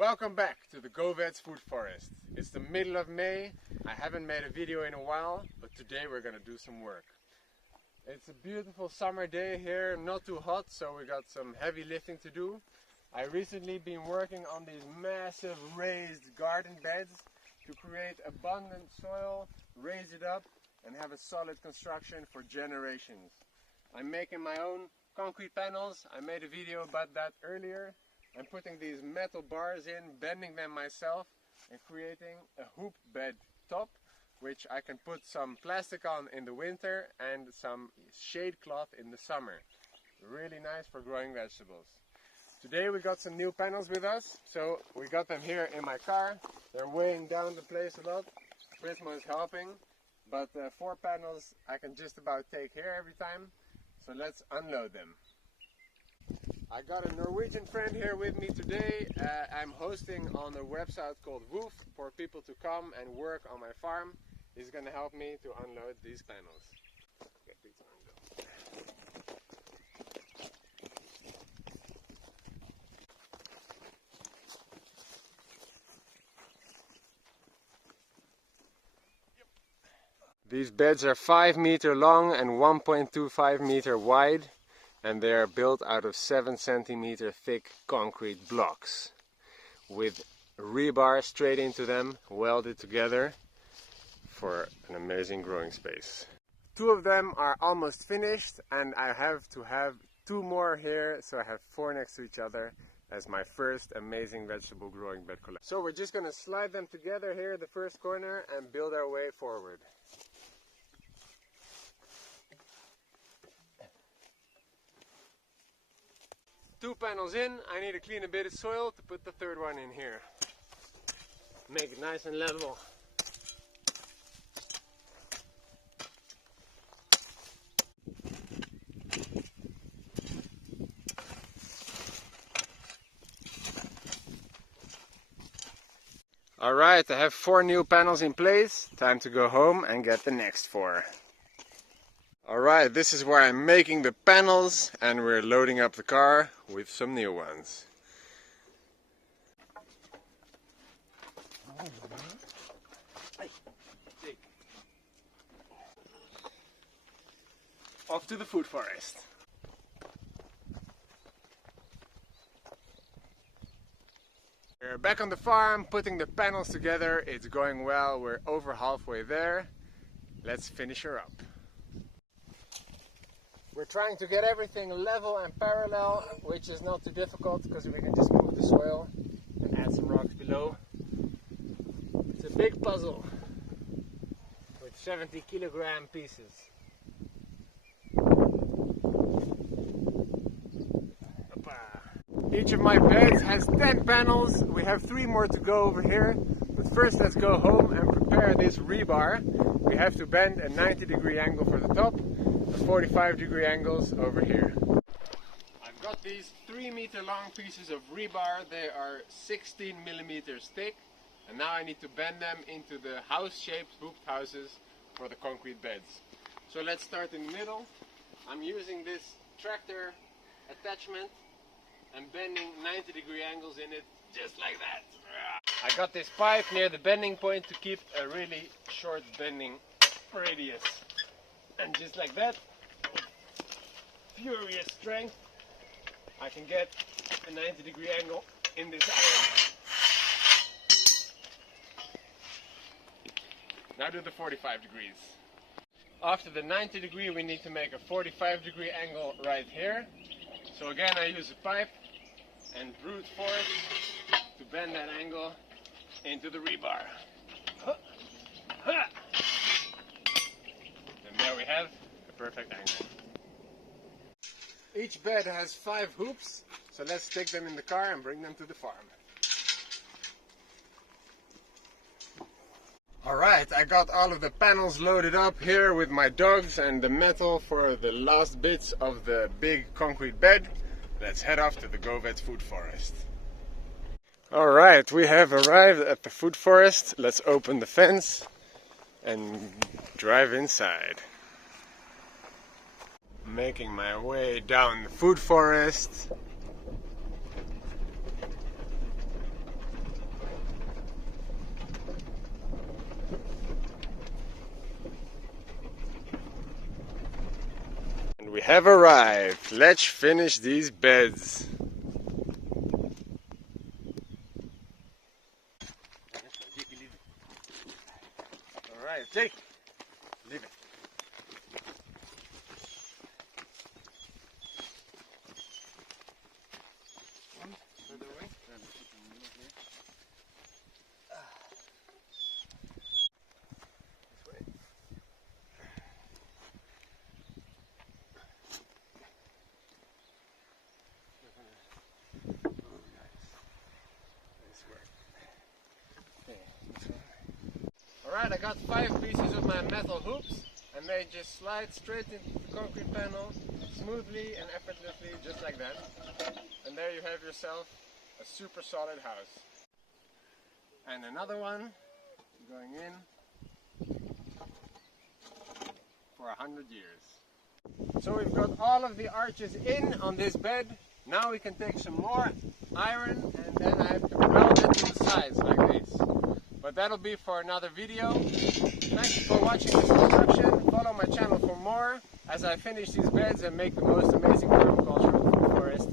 Welcome back to the Govets Food Forest. It's the middle of May. I haven't made a video in a while, but today we're gonna do some work. It's a beautiful summer day here, not too hot, so we got some heavy lifting to do. I recently been working on these massive raised garden beds to create abundant soil, raise it up, and have a solid construction for generations. I'm making my own concrete panels. I made a video about that earlier. I'm putting these metal bars in, bending them myself, and creating a hoop bed top, which I can put some plastic on in the winter and some shade cloth in the summer. Really nice for growing vegetables. Today we got some new panels with us, so we got them here in my car. They're weighing down the place a lot. Prismo is helping, but 4 panels I can just about take here every time, so let's unload them. I got a Norwegian friend here with me today. I'm hosting on a website called Woof for people to come and work on my farm. He's going to help me to unload these panels. These beds are 5 meters long and 1.25 meters wide. And they are built out of 7 centimeter thick concrete blocks with rebar straight into them, welded together for an amazing growing space. 2 of them are almost finished, and I have to have 2 more here, so I have 4 next to each other as my first amazing vegetable growing bed collection. So we're just going to slide them together here, the first corner, and build our way forward. Two panels in, I need to clean a bit of soil to put the third one in here. Make it nice and level. Alright, I have 4 new panels in place. Time to go home and get the next 4. Alright, this is where I'm making the panels, and we're loading up the car with some new ones. Off to the food forest. We're back on the farm, putting the panels together. It's going well, we're over halfway there. Let's finish her up. We're trying to get everything level and parallel, which is not too difficult because we can just move the soil and add some rocks below. It's a big puzzle with 70 kilogram pieces. Each of my beds has 10 panels. We have 3 more to go over here. But first let's go home and prepare this rebar. We have to bend a 90-degree angle for the top. 45-degree angles over here. I've got these 3-meter long pieces of rebar. They are 16 millimeters thick, and now I need to bend them into the house-shaped hooped houses for the concrete beds. So let's start in the middle. I'm using this tractor attachment and bending 90-degree angles in it, just like that. I got this pipe near the bending point to keep a really short bending radius. And just like that, with furious strength, I can get a 90-degree angle in this iron. Now do the 45 degrees. After the 90 degree, we need to make a 45-degree angle right here. So again, I use a pipe and brute force to bend that angle into the rebar. There we have a perfect angle. Each bed has 5 hoops, so let's stick them in the car and bring them to the farm. Alright, I got all of the panels loaded up here with my dogs and the metal for the last bits of the big concrete bed. Let's head off to the Govets Food Forest. Alright, we have arrived at the food forest. Let's open the fence and drive inside. Making my way down the food forest. We have arrived. Let's finish these beds. Alright, Jake, leave it. Alright, I got 5 pieces of my metal hoops and they just slide straight into the concrete panel smoothly and effortlessly, just like that. And there you have yourself a super solid house. And another one going in for 100 years. So we've got all of the arches in on this bed. Now we can take some more iron and then I have to weld it to the sides like this. But that'll be for another video. Thank you for watching this construction. Follow my channel for more as I finish these beds and make the most amazing permacultural forest